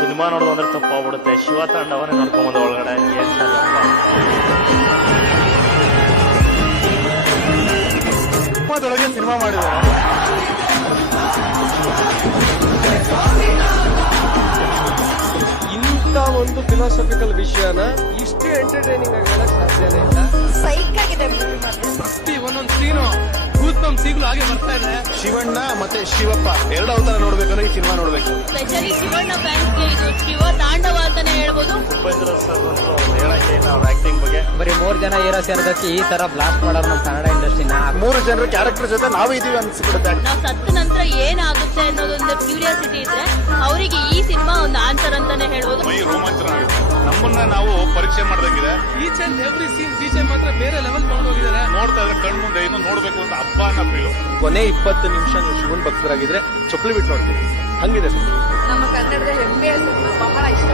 Cinema ನೋಡೋದು ಅಂದ್ರೆ ತಪ್ಪಾಗ್ಬಿಡುತ್ತೆ. ಶಿವ ತಾಂಡವನೇ ನೋಡ್ಕೊಂಬಂದ ಒಳಗಡೆ ಏನ್ ಸಿನಿಮಾದೊಳಗೆ ಸಿನಿಮಾ ಮಾಡಿದ್ದಾರೆ. ಇಂಥ ಒಂದು ಫಿಲಾಸಫಿಕಲ್ ವಿಷಯನ ಇಷ್ಟು ಎಂಟರ್ಟೈನಿಂಗ್ ಆಗಿ ಹೇಳಕ್ ಸಾಧ್ಯನೇ ಇಲ್ಲ. ಸೈಕ್ ಆಗಿದೆ ಪ್ರತಿ ಒಂದೊಂದು ಸೀನು ಗೂಸ್ಬಂಪ್ಸ್ ಈಗಲೂ ಹಾಗೆ ಬರ್ತಾ ಇದೆ. ಶಿವಣ್ಣ ಮತ್ತೆ ಶಿವಪ್ಪ ಎರಡು ಅವತಾರ ನೋಡ್ಬೇಕಂದ್ರೆ ಈ ಸಿನಿಮಾ ನೋಡ್ಬೇಕು. ಸ್ಪೆಷಲಿ ಶಿವಣ್ಣ ಫ್ಯಾನ್ಸ್ಗೆ ಇದು ಶಿವ ತಾಂಡವ ಅಂತಾನೆ ಹೇಳ್ಬೋದು. ಉಪೇಂದ್ರ ಸರ್ ಅಂತೂ ಹೇಳಂಗೆ ಇಲ್ಲ ಅವ್ರ ಆಕ್ಟಿಂಗ್ ಬಗ್ಗೆ. ಬರೀ 3 ಜನ ಹೀರೋ ಸೇರೋದಕ್ಕೆ ಈ ತರ ಬ್ಲಾಸ್ಟ್ ಮಾಡೋರು ನಮ್ಮ ಕನ್ನಡ ಇಂಡಸ್ಟ್ರಿನ. 3 ಜನರ ಕ್ಯಾರೆಕ್ಟರ್ ಜೊತೆ ನಾವು ಇದೀವಿ ಅನ್ಸ್ಬಿಡುತ್ತೆ. ನಾವು ಸತ್ತ ನಂತರ ಏನಾಗುತ್ತೆ ಅನ್ನೋದೊಂದು ಕ್ಯೂರಿಯಾಸಿಟಿ ಇದ್ರೆ ಅವರಿಗೆ ಈ ಸಿನಿಮಾ ಒಂದು ಆನ್ಸರ್ ಅಂತಾನೆ ಹೇಳ್ಬೋದು. ಮೈ ರೋಮಾಂಚನ ಆಗುತ್ತೆ. ನಮ್ಮನ್ನ ನಾವು ಪರೀಕ್ಷೆ ಮಾಡ್ದಂಗಿದೆ. ಈಚ್ ಅಂಡ್ ಎವ್ರಿ ಸೀನ್ ಬೀಚೆ ಮಾತ್ರ ಬೇರೆ ಲೆವೆಲ್ ತಗೊಂಡೋಗಿದ್ದಾರೆ. ನೋಡ್ತಾ ಇದ್ರೆ ಕಣ್ ಮುಂದೆ ಇನ್ನು ನೋಡ್ಬೇಕು ಅಂತ ಹಬ್ಬ ಅನ್ನೋ ಫೀಲು. ಕೊನೆ 20 ನಿಮಿಷ ನೀವು ಶಿವನ್ ಭಕ್ತರಾಗಿದ್ರೆ ಚಪ್ಪಲಿ ಬಿಟ್ಟು ನೋಡ್ತೀವಿ. ಹಂಗಿದೆ ನಮ್ಮ ಕನ್ನಡದ ಹೆಮ್ಮೆಯ ಸಿನಿಮಾ ಬಹಳ ಇಷ್ಟ.